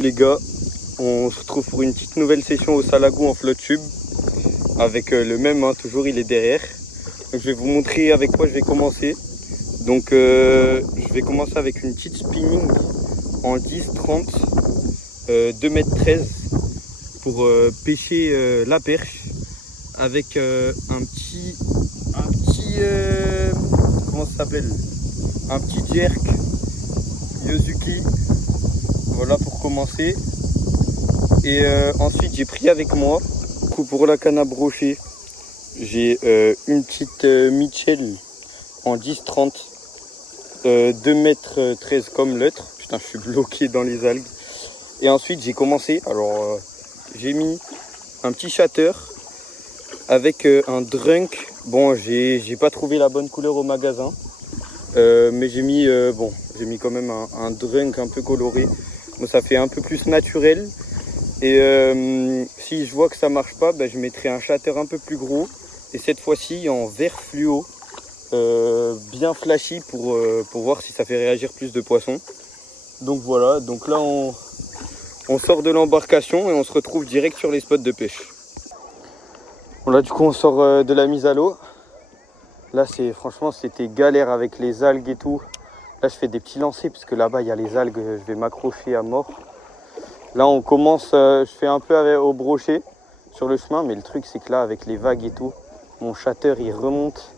Les gars, on se retrouve pour une petite nouvelle session au Salagou en flotte tube avec le même, hein, toujours il est derrière. Donc, je vais vous montrer avec quoi je vais commencer. Donc je vais commencer avec une petite spinning en 10-30, 2,13 m pour pêcher la perche avec un petit comment ça s'appelle, un petit jerk Yosuki. Voilà pour commencer. Et ensuite j'ai pris avec moi pour la canne à brocher, j'ai une petite Mitchell en 10-30, 2,13 m comme l'autre. Putain, je suis bloqué dans les algues. Et ensuite j'ai commencé, alors j'ai mis un petit shatter avec un drunk. Bon, j'ai pas trouvé la bonne couleur au magasin, mais j'ai mis quand même un drunk un peu coloré. Donc ça fait un peu plus naturel. Et si je vois que ça marche pas, je mettrai un shatter un peu plus gros. Et cette fois-ci en vert fluo, bien flashy pour voir si ça fait réagir plus de poissons. Donc voilà, donc là on sort de l'embarcation et on se retrouve direct sur les spots de pêche. Bon, là du coup on sort de la mise à l'eau. Là franchement c'était galère avec les algues et tout. Là je fais des petits lancers parce que là-bas il y a les algues, je vais m'accrocher à mort. Là on commence, je fais un peu au brochet sur le chemin, mais le truc c'est que là avec les vagues et tout, mon shatter il remonte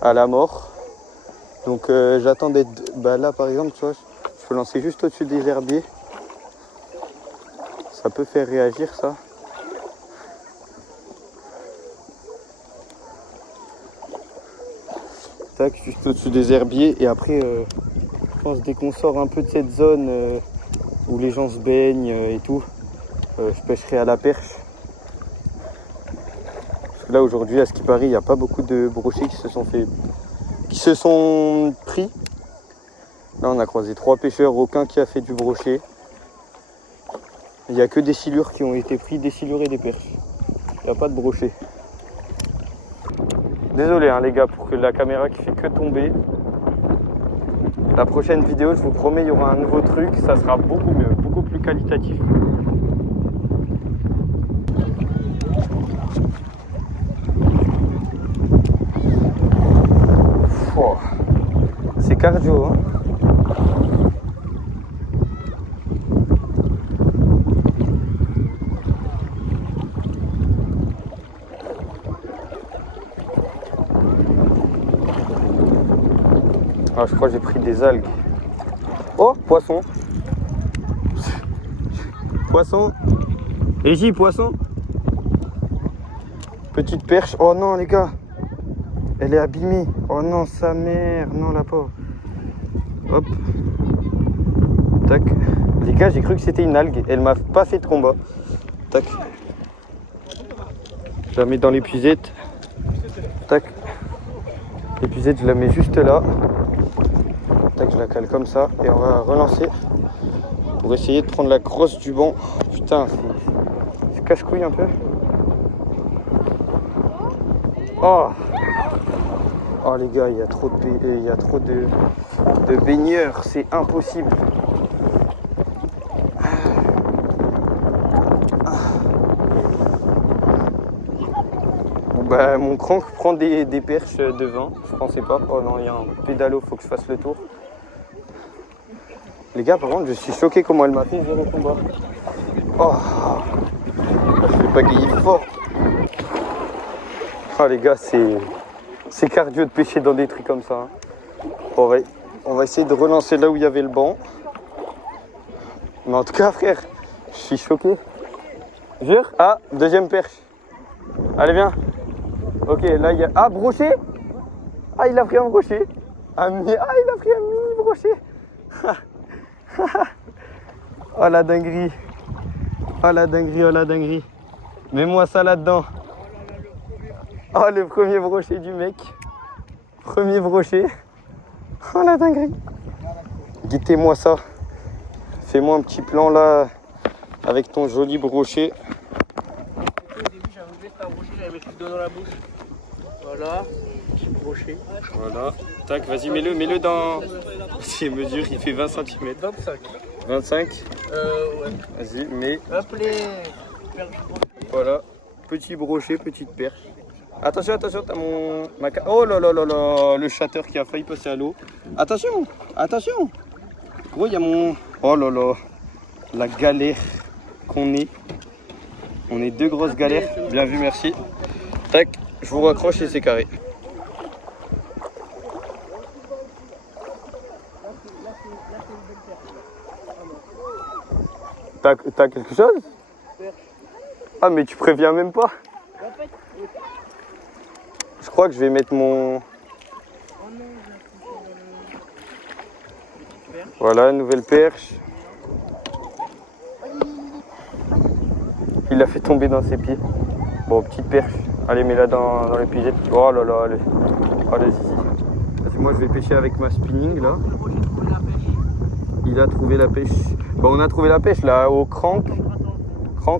à la mort. Donc j'attends d'être, là par exemple tu vois, je peux lancer juste au-dessus des herbiers. Ça peut faire réagir ça. Tac, juste au-dessus des herbiers. Et après, je pense dès qu'on sort un peu de cette zone où les gens se baignent et tout, je pêcherai à la perche. Parce que là aujourd'hui, à ce qui paraît, il n'y a pas beaucoup de brochets qui se sont pris. Là on a croisé 3 pêcheurs, aucun qui a fait du brochet. Il n'y a que des silures qui ont été pris, des silures et des perches. Il n'y a pas de brochet. Désolé hein, les gars pour que la caméra qui fait que tomber. La prochaine vidéo, je vous promets, il y aura un nouveau truc, ça sera beaucoup mieux, beaucoup plus qualitatif. Oh, c'est cardio hein. Ah, je crois que j'ai pris des algues. Oh, poisson. Poisson. Et j'y poisson. Petite perche. Oh non les gars. Elle est abîmée. Oh non, sa mère. Non, la pauvre. Hop. Tac. Les gars, j'ai cru que c'était une algue. Elle m'a pas fait de combat. Tac. Je la mets dans l'épuisette. Tac. L'épuisette, je la mets juste là. Tac, je la cale comme ça. Et on va relancer pour essayer de prendre la crosse du banc. Putain, c'est casse-couille un peu. Oh, oh les gars, il y a trop de baigneurs, c'est impossible. Bon mon crank prend des perches devant, je pensais pas. Oh non, il y a un pédalo, faut que je fasse le tour. Les gars, par contre, je suis choqué comment elle m'a fait 0 combat. Oh, je vais pagayer fort. Oh les gars, c'est cardio de pêcher dans des trucs comme ça. Hein. On va essayer de relancer là où il y avait le banc. Mais en tout cas, frère, je suis choqué. Jure. Ah, deuxième perche. Allez, viens. Ok, là il y a... Ah, brochet. Ah, il a pris un brochet. Ah, il a pris un mini brochet. Oh la dinguerie. Oh la dinguerie, oh la dinguerie. Mets-moi ça là-dedans. Oh le premier brochet du mec. Premier brochet. Oh la dinguerie. Guettez-moi ça. Fais-moi un petit plan là avec ton joli brochet. Au début j'avais oublié de faire un brochet, j'avais mettre le doigt dans la bouche. Voilà, petit brochet. Voilà. Tac, vas-y, mets-le dans... C'est mesure, il fait 20 cm. 25. 25. Ouais. Vas-y, mais Hop les perches brochées. voilà. Petit brochet, petite perche. Attention, attention, t'as oh là là là là, le chatter qui a failli passer à l'eau. Attention, attention. Gros, il y a mon... Oh là là, la galère qu'on est. On est deux grosses galères. Bien vu, merci. Tac, je vous raccroche et c'est carré. T'as quelque chose? Ah mais tu préviens même pas. Je crois que je vais mettre mon... Voilà, nouvelle perche. Il l'a fait tomber dans ses pieds. Bon, petite perche. Allez, mets-la dans les pigeons. Oh là là, allez. Oh, les zizi. Moi, je vais pêcher avec ma spinning, là. Il a trouvé la pêche. Bon, on a trouvé la pêche, là, au crank.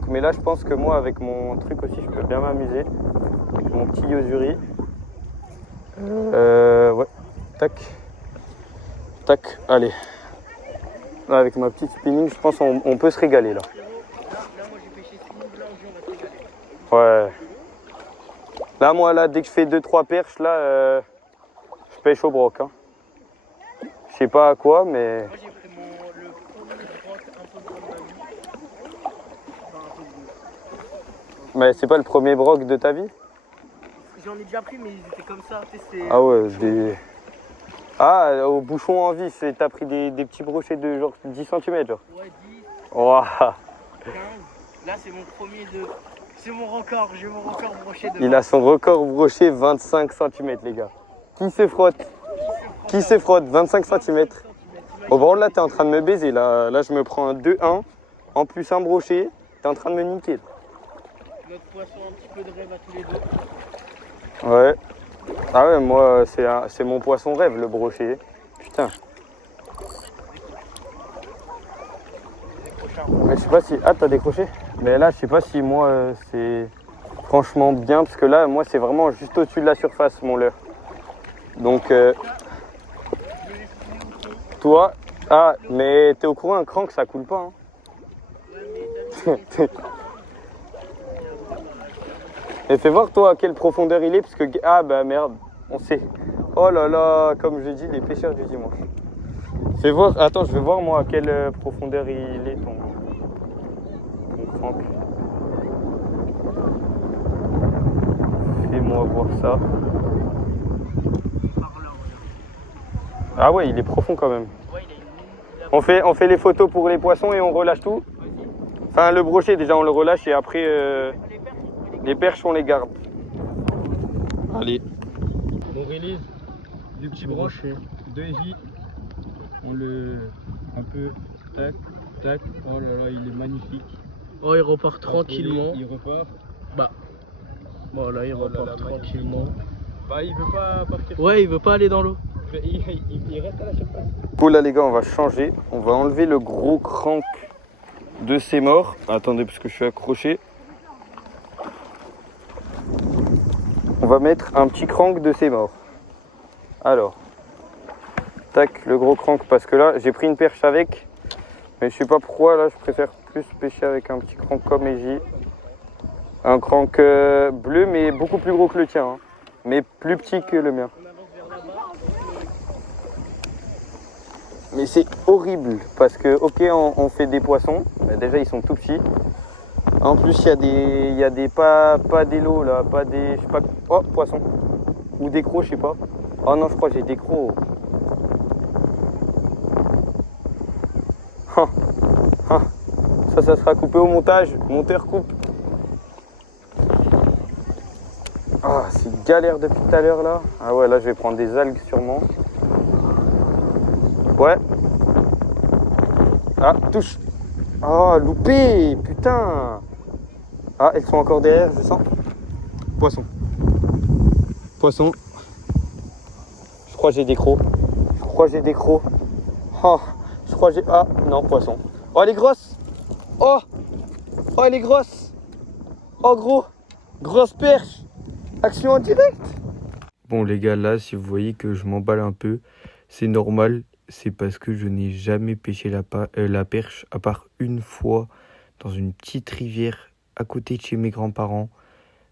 Mais là, je pense que moi, avec mon truc aussi, je peux bien m'amuser. Avec mon petit Yozuri. Ouais. Tac. Tac, allez. Là, avec ma petite spinning, je pense qu'on peut se régaler, là. Ouais. Là, moi, là, dès que je fais 2-3 perches, là, je pêche au broc. Hein. Je sais pas à quoi, mais... Moi, j'ai pris le premier broc un peu gros de ma vie. Enfin, un peu gros. Mais c'est pas le premier broc de ta vie? J'en ai déjà pris, mais ils étaient comme ça. Ah ouais, des... Ah, au bouchon en vis, t'as pris des petits brochets de genre 10 cm, genre? Ouais, 10, Wow. 15. Là, c'est mon premier de... C'est mon record, j'ai mon record brochet de... Il a son record brochet 25 cm, les gars. Qui se frotte? Qui se frotte? 25 cm. Oh, bon, là, t'es en train de me baiser. Là, je me prends un 2-1. En plus, un brochet. T'es en train de me niquer. Notre poisson, un petit peu de rêve à tous les deux. Ouais. Ah ouais, moi, c'est mon poisson rêve, le brochet. Putain. Mais je sais pas si... Ah, t'as décroché? Mais là, je sais pas si moi, c'est franchement bien. Parce que là, moi, c'est vraiment juste au-dessus de la surface, mon leurre. Donc, toi... Ah, mais t'es au courant, un crank, ça coule pas. Hein. Et fais voir, toi, à quelle profondeur il est. Parce que... Ah, bah merde, on sait. Oh là là, comme je dis, les pêcheurs du dimanche. Fais voir... Attends, je vais voir, moi, à quelle profondeur il est, ton crank. Fais-moi voir ça. Ah ouais, il est profond quand même. On fait les photos pour les poissons et on relâche tout. Enfin, le brochet, déjà, on le relâche et après, les perches, on les garde. Allez. On release du petit brochet. 2J. On le... Un peu... Tac, tac. Oh là là, il est magnifique. Oh, il repart tranquillement. Il repart. Bah. Voilà, il repart tranquillement. Bah, il veut pas partir. Ouais, il veut pas aller dans l'eau. Il reste à la surface. Bon, là, les gars, on va changer. On va enlever le gros crank de ces morts. Attendez, parce que je suis accroché. On va mettre un petit crank de ces morts. Alors. Tac, le gros crank, parce que là, j'ai pris une perche avec. Mais je sais pas pourquoi, là, je préfère plus pêcher avec un petit crank comme EJ. Un crank bleu, mais beaucoup plus gros que le tien. Hein. Mais plus petit que le mien. Mais c'est horrible parce que, ok, on fait des poissons, mais déjà ils sont tout petits. En plus, il y a des pas d'élo là, pas des, je sais pas, oh, poisson. Ou des crocs, je sais pas. Oh non, je crois que j'ai des crocs. Ça sera coupé au montage. Monteur coupe. Ah, c'est galère depuis tout à l'heure là. Ah ouais, là je vais prendre des algues sûrement. Ouais. Ah, touche. Ah, loupé, putain. Ah, elles sont encore derrière, je sens. Poisson. Poisson. Je crois que j'ai des crocs. Je crois que j'ai des crocs. Oh, je crois que j'ai... Ah, non, poisson. Oh, elle est grosse. Oh. Oh, elle est grosse. Oh, gros. Grosse perche. Action en direct. Bon, les gars, là, si vous voyez que je m'emballe un peu, c'est normal. c'est parce que je n'ai jamais pêché la perche, à part une fois dans une petite rivière à côté de chez mes grands-parents.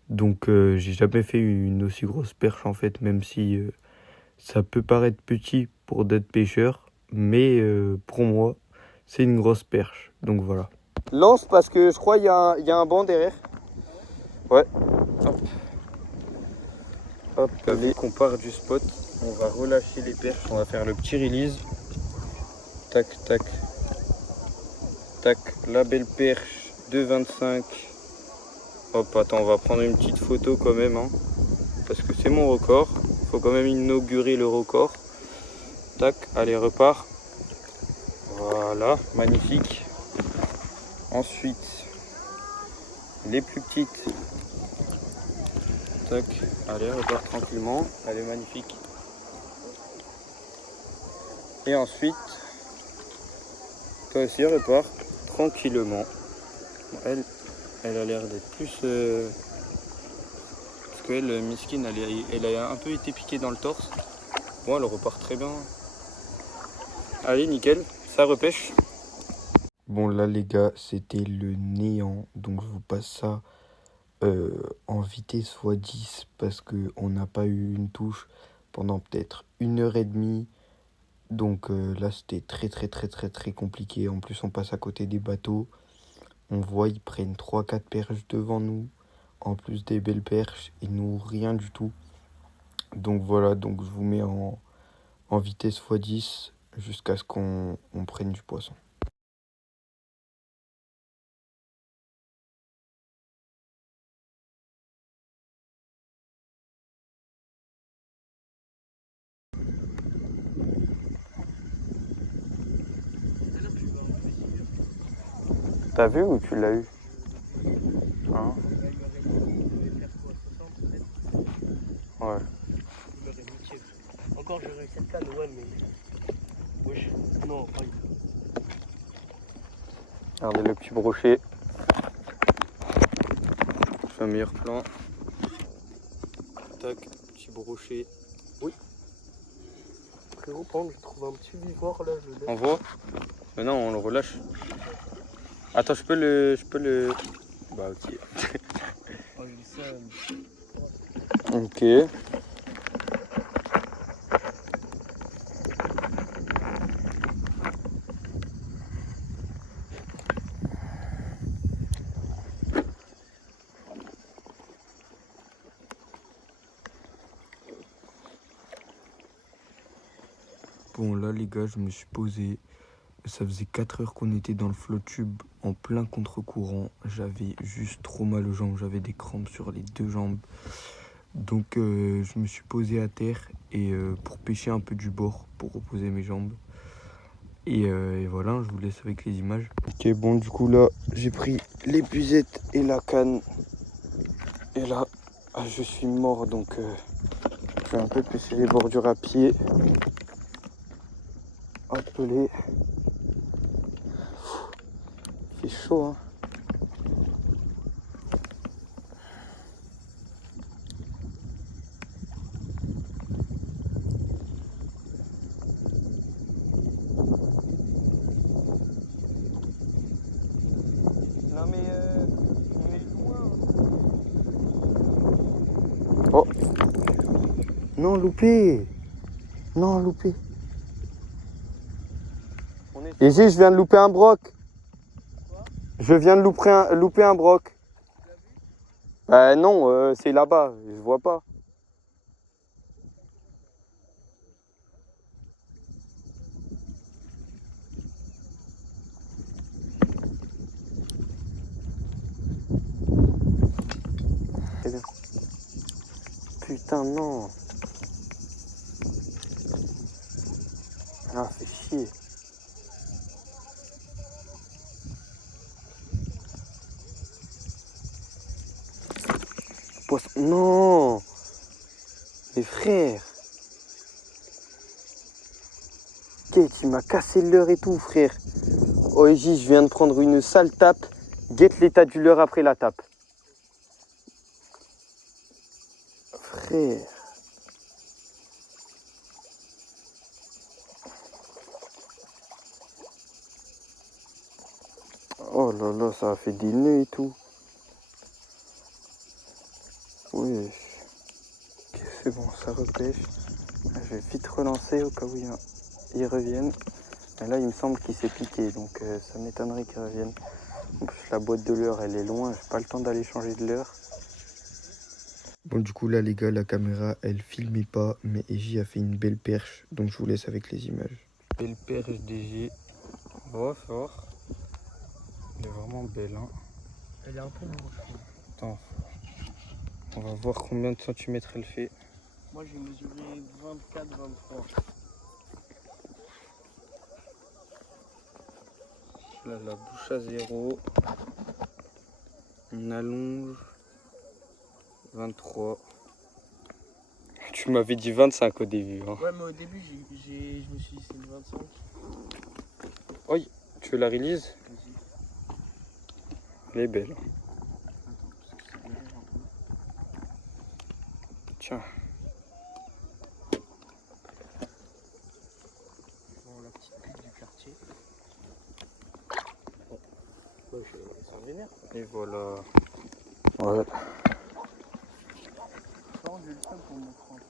Donc j'ai jamais fait une aussi grosse perche en fait, même si ça peut paraître petit pour d'être pêcheur, mais pour moi, c'est une grosse perche. Donc voilà. Lance parce que je crois qu'il y a un banc derrière. Ouais. Hop. Hop. Vu qu'on part du spot, on va relâcher les perches. On va faire le petit release. Tac, tac. Tac. La belle perche de 25. Hop, attends, on va prendre une petite photo quand même. Hein, parce que c'est mon record. Faut quand même inaugurer le record. Tac, allez, repart. Voilà, magnifique. Ensuite, les plus petites. Tac, allez, repart tranquillement. Elle est magnifique. Et ensuite, toi aussi, repart tranquillement. Elle a l'air d'être plus... Parce qu'elle, miskine, elle a un peu été piquée dans le torse. Bon, elle repart très bien. Allez, nickel, ça repêche. Bon, là, les gars, c'était le néant. Donc, je vous passe ça en vitesse x10 parce qu'on n'a pas eu une touche pendant peut-être 1 heure et demie. Donc là, c'était très compliqué. En plus, on passe à côté des bateaux. On voit, ils prennent 3-4 perches devant nous. En plus des belles perches, et nous, rien du tout. Donc voilà, donc je vous mets en vitesse x10 jusqu'à ce qu'on prenne du poisson. T'as vu ou tu l'as eu? Hein? Ouais. Encore j'aurais eu cette canne, ouais, mais. Wesh, non, pas eu. Regardez le petit brochet. Je fais un meilleur plan. Tac, petit brochet. Oui. Frérot, par contre, j'ai trouvé un petit vivre là, je le laisse. On voit? Maintenant on le relâche. Attends, je peux le. Bah ok. Oh, j'ai ça. Ok. Bon là les gars, je me suis posé. Ça faisait 4 heures qu'on était dans le flow tube en plein contre-courant. J'avais juste trop mal aux jambes, j'avais des crampes sur les 2 jambes. Donc je me suis posé à terre et pour pêcher un peu du bord, pour reposer mes jambes. Et voilà, je vous laisse avec les images. Ok, bon du coup là, j'ai pris l'épuisette et la canne. Et là, je suis mort, donc je vais un peu pêcher les bordures à pied. Appeler. Il fait chaud, hein. Non mais on est loin. Oh. Non, loupé. Non, loupé. Et je viens de louper un broc. Quoi? Je viens de louper un broc. Tu l'as vu? Non, c'est là-bas, je vois pas. Très bien. Putain, non. Ah, c'est chier. Poisson. Non. Mes frères. Kate, il m'a cassé le leurre et tout, frère. OJ, je viens de prendre une sale tape. Guette l'état du leurre après la tape. Frère. Oh là là, ça a fait des nœuds et tout. Oui. Ok, c'est bon, ça repêche. Je vais vite relancer au cas où ils reviennent. Et là, il me semble qu'il s'est piqué, donc ça m'étonnerait qu'il revienne. En plus, la boîte de leurre, elle est loin. J'ai pas le temps d'aller changer de leurre. Bon, du coup, là, les gars, la caméra, elle filmait pas, mais EJ a fait une belle perche, donc je vous laisse avec les images. Belle perche d'EJ. Oh, fort. Elle est vraiment belle, hein. Elle est un peu lourde, je trouve. Attends, on va voir combien de centimètres elle fait. Moi j'ai mesuré 24-23. Là, la bouche à 0. On allonge. 23. Tu m'avais dit 25 au début. Hein. Ouais, mais au début, je me suis dit c'est une 25. Oui, tu veux la release? Vas-y. Elle est belle. Attends, parce que ça galère un peu. Tiens. Bon, la petite pute du quartier. Oh. Ouais, ça vénère. Et voilà. Ouais. Par contre, j'ai le seum pour me prendre.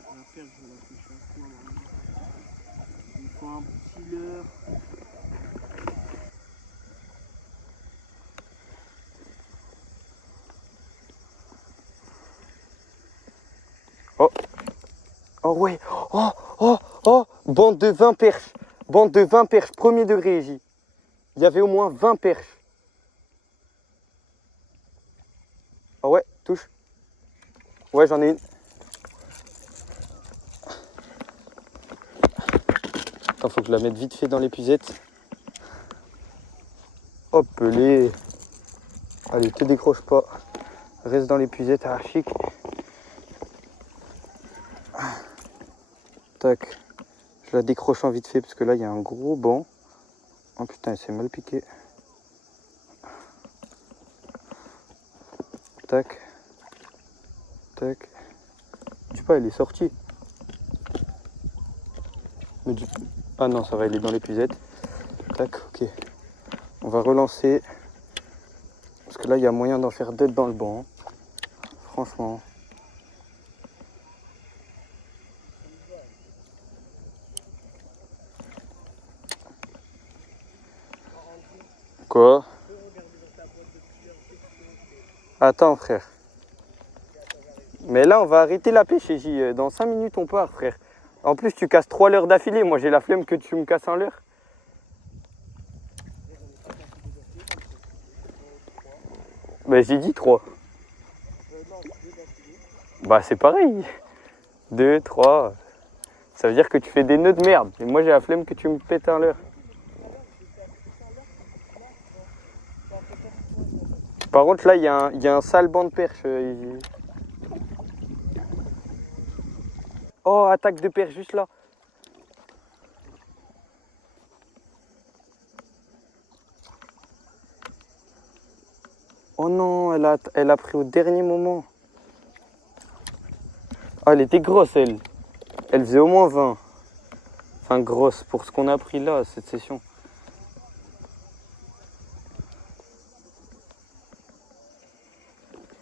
La perche, je vais la pêcher à quoi maintenant? Il me faut un petit leurre. Oh. Oh ouais. Oh, oh, oh. Bande de 20 perches. Bande de 20 perches. Premier degré, J. Il y avait au moins 20 perches. Oh ouais, touche. Ouais, j'en ai une. Attends, faut que je la mette vite fait dans l'épuisette. Hop, les. Allez, te décroche pas. Reste dans l'épuisette, ah, chic. Tac. Je la décroche en vite fait parce que là, il y a un gros banc. Oh putain, elle s'est mal piqué. Tac. Tac. Je sais pas, elle est sortie. Mais du... Ah non, ça va, elle est dans l'épuisette. Tac, ok. On va relancer. Parce que là, il y a moyen d'en faire d'autres dans le banc. Franchement. Quoi? Attends, frère. Mais là, on va arrêter la pêche, J. Dans 5 minutes, on part, frère. En plus, tu casses 3 leurres d'affilée. Moi, j'ai la flemme que tu me casses un leurre. Bah, j'ai dit 3. Bah, c'est pareil. 2, 3. Ça veut dire que tu fais des nœuds de merde. Et moi, j'ai la flemme que tu me pètes un leurre. Par contre, là, il y a un sale banc de perche. Oh, attaque de perche juste là. Oh non, elle a pris au dernier moment. Ah, elle était grosse, elle. Elle faisait au moins 20. Enfin, grosse pour ce qu'on a pris là, cette session.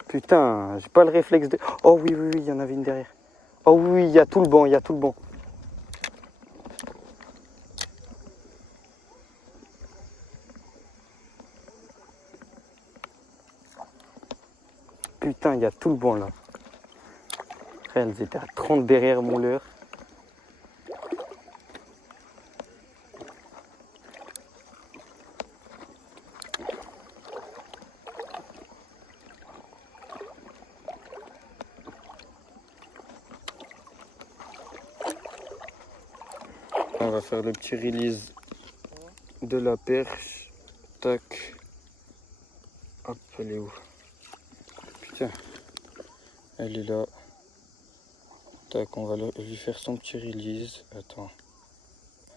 Putain, j'ai pas le réflexe de... Oh oui, oui, oui, il y en avait une derrière. Oh oui, il y a tout le banc, il y a tout le banc. Putain, il y a tout le banc là. Après, elles étaient à 30 derrière mon leurre. On va faire le petit release de la perche. Tac. Hop, elle est où? Putain. Elle est là. Tac, on va lui faire son petit release. Attends.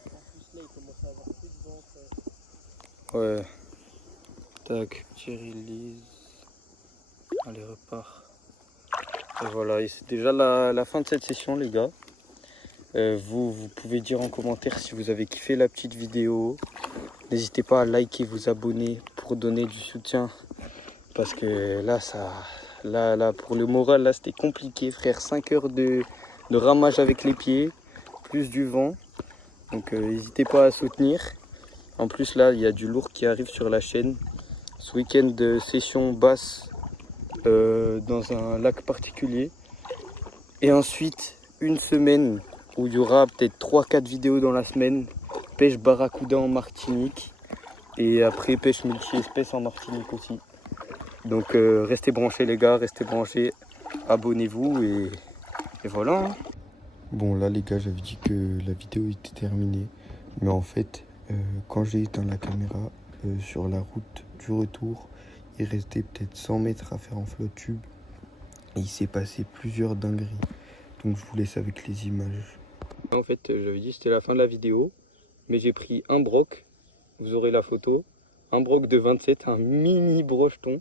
En plus là il commence à avoir plus de vent. Ouais. Tac, petit release. Allez, repart. Et voilà, et c'est déjà la fin de cette session, les gars. Vous pouvez dire en commentaire si vous avez kiffé la petite vidéo. N'hésitez pas à liker, vous abonner pour donner du soutien. Parce que là, pour le moral, là, c'était compliqué, frère. 5 heures de ramage avec les pieds, plus du vent. Donc, n'hésitez pas à soutenir. En plus, là, il y a du lourd qui arrive sur la chaîne. Ce week-end de session basse dans un lac particulier. Et ensuite, une semaine où il y aura peut-être 3-4 vidéos dans la semaine. Pêche barracuda en Martinique. Et après, pêche multi-espèces en Martinique aussi. Donc restez branchés les gars, restez branchés, abonnez-vous et voilà. Hein. Bon là les gars, j'avais dit que la vidéo était terminée. Mais en fait, quand j'ai éteint la caméra sur la route du retour, il restait peut-être 100 mètres à faire en flotte tube. Et il s'est passé plusieurs dingueries. Donc je vous laisse avec les images. En fait, j'avais dit que c'était la fin de la vidéo. Mais j'ai pris un broc, vous aurez la photo. Un broc de 27, un mini brocheton.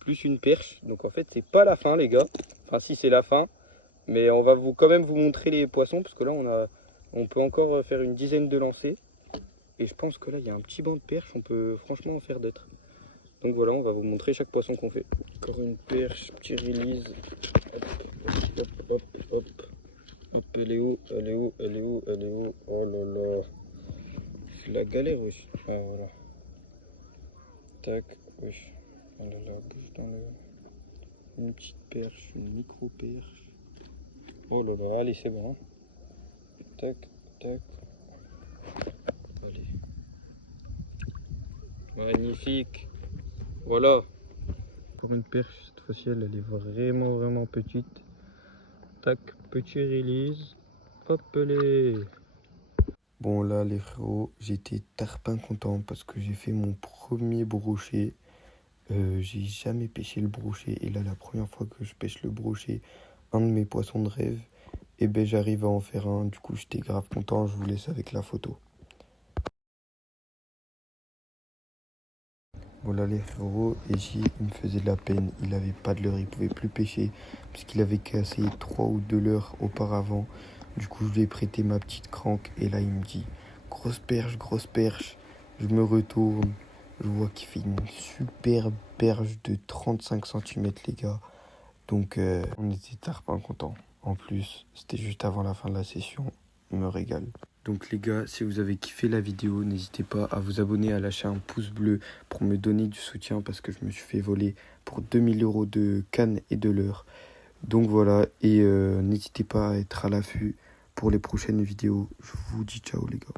Plus une perche. Donc en fait, c'est pas la fin les gars. Enfin si, c'est la fin. Mais on va quand même vous montrer les poissons. Parce que là, on peut encore faire une dizaine de lancers. Et je pense que là, il y a un petit banc de perches. On peut franchement en faire d'autres. Donc voilà, on va vous montrer chaque poisson qu'on fait. Encore une perche, petit release. Hop, hop, hop, hop. Hop, elle est où? Elle est où? Elle est où? Elle est où? Oh là là. C'est la galère, wesh. Ah voilà. Tac, wesh. Elle est là, bouge dans le... Une petite perche, une micro-perche. Oh là là, allez, c'est bon. Tac, tac. Allez. Magnifique. Voilà. Encore une perche, cette fois-ci, elle est vraiment petite. Tac, petit release. Hop, les. Bon là, les frérots, j'étais tarpin content parce que j'ai fait mon premier brochet. J'ai jamais pêché le brochet et là la première fois que je pêche le brochet, un de mes poissons de rêve, et ben j'arrive à en faire un, du coup j'étais grave content, je vous laisse avec la photo. Voilà les frérots, et il me faisait de la peine, il avait pas de leurre, il pouvait plus pêcher puisqu'il avait cassé 3 ou 2 leurres auparavant. Du coup je lui ai prêté ma petite cranque et là il me dit grosse perche, je me retourne. Je vois qu'il fait une superbe perche de 35 cm les gars. Donc on était tarpin content. En plus, c'était juste avant la fin de la session. Il me régale. Donc les gars, si vous avez kiffé la vidéo, n'hésitez pas à vous abonner, à lâcher un pouce bleu pour me donner du soutien parce que je me suis fait voler pour 2000 € de cannes et de leurres. Donc voilà, et n'hésitez pas à être à l'affût pour les prochaines vidéos. Je vous dis ciao les gars.